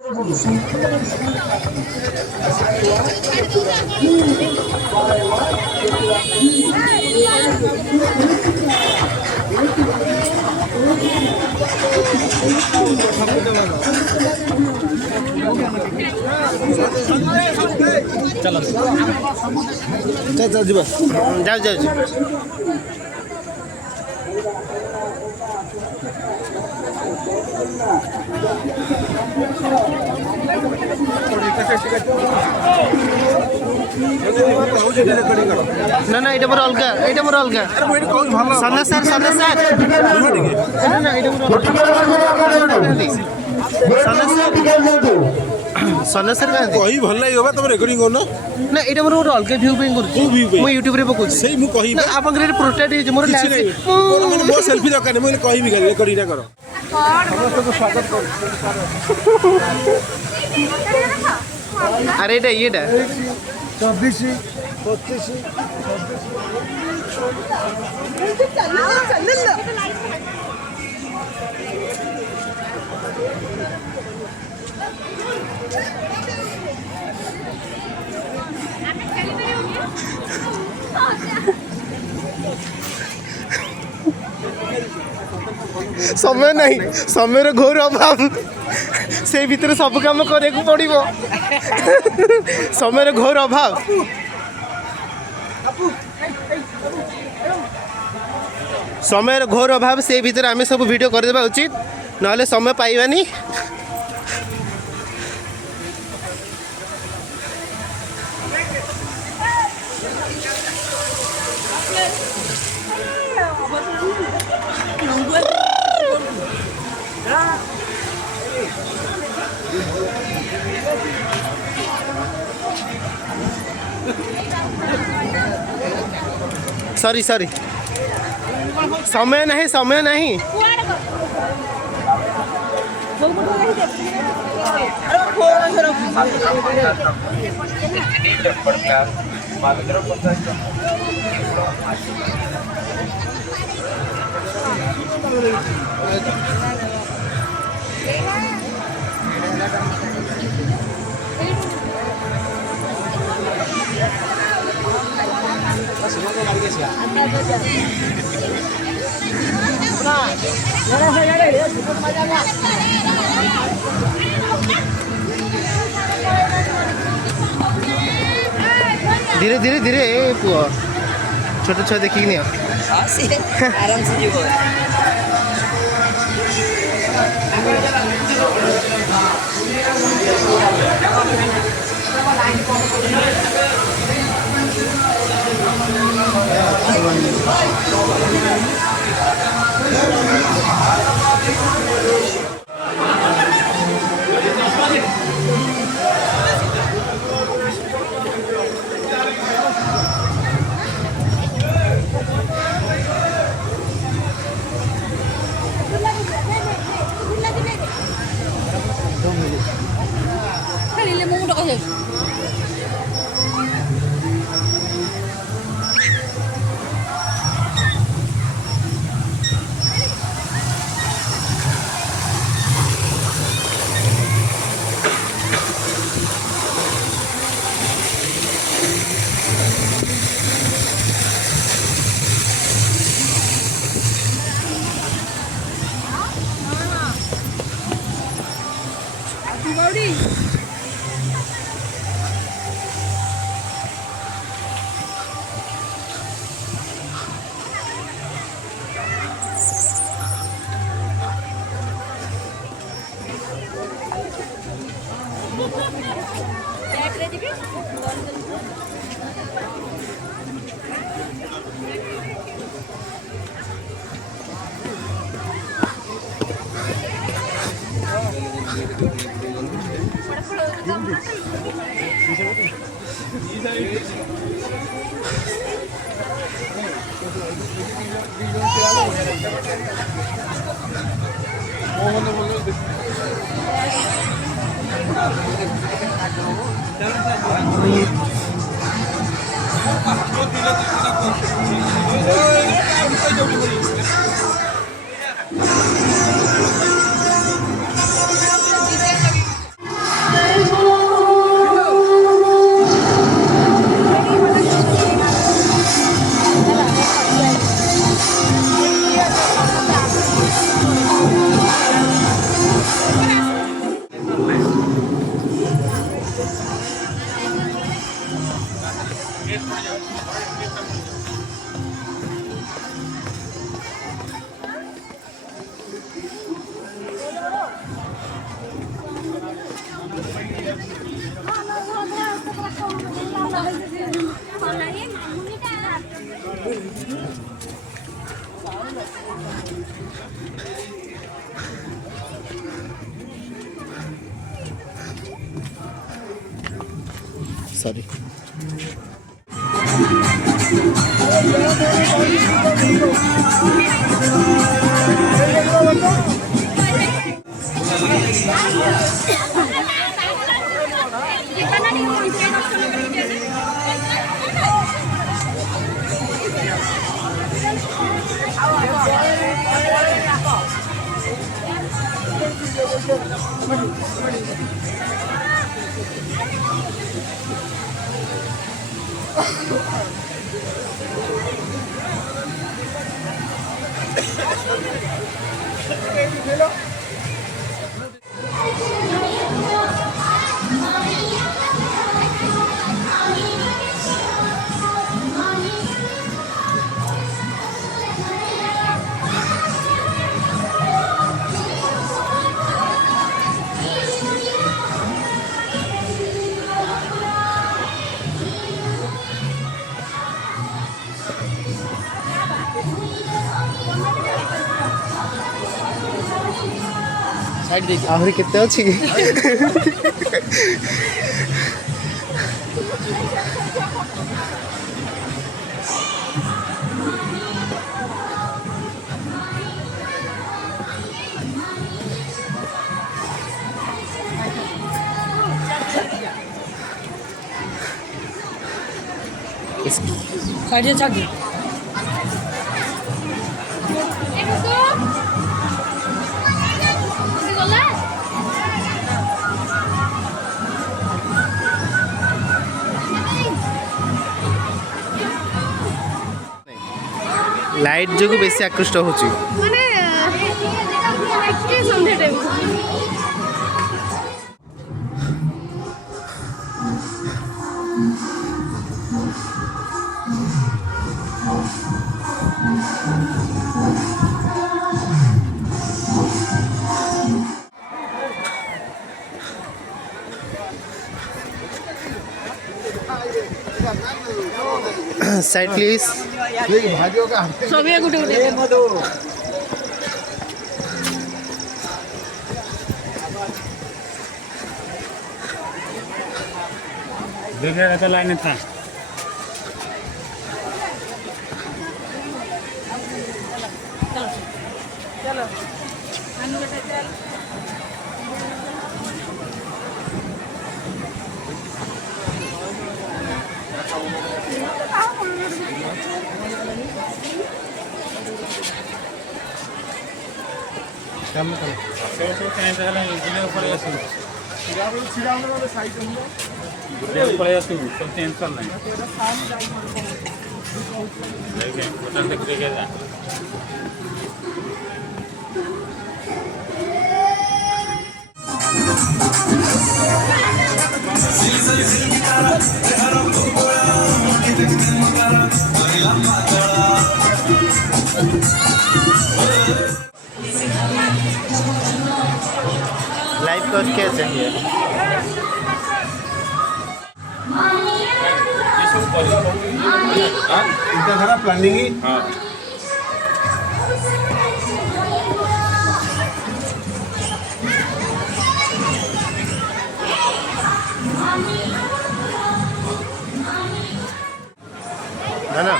चलो चल चल जीवा जाओ जाओ ना ना এটা মোর অলগা সন্না স্যার সন্না স্যার না এটা মোর ସନ୍ନା ସାର୍ କହି ଭଲ ଲାଗିବ ବା ତମେ ରେକର୍ଡିଂ କରୁନ ନା ଏଇଟା ମୋର ଗୋଟେ ଅଲଗା ଭିଉ ପାଇଁ କରୁଛି ମୁଁ ୟୁଟ୍ୟୁବରେ ପକଉଛି ସେଇ ମୁଁ କହିବି ଆପଣଙ୍କର ଏଠି ପ୍ରୋଟେକ୍ଟ ହେଇଛି ମୋର କିଛି ନାହିଁ ମୋ ସେଲ୍ଫି ଦରକାର ନାହିଁ ମୁଁ କହିବି ଖାଲି ରେକର୍ଡିଂଟା କର ସମସ୍ତଙ୍କୁ ସ୍ୱାଗତ କରୁଛି ଆରେ ଏଇଟା ଇଏଟା 24 25 समय नहीं समय घोर अभाव से भीतर सब काम करने को पड़ो समय घोर अभाव समय घोर अभाव से भीतर आम सब वीडियो करदेवा उचित ना समय पाइबानी सॉरी सॉरी समय नहीं समय नहीं धीरे धीरे धीरे पुआ छोटे छोटे देखिए नहीं आराम से जीव सॉरी। आहरी केते अछि साइड से लाइट जो बेसी आकृष्ट होची माने संध्या टाइम साइड प्लीज। सभी गुटे गुटे देखिए लाइन था पड़े सब टेंशन नहीं लाइव कर क्या चाहिए इतना सारा प्लानिंग ही हाँ है ना।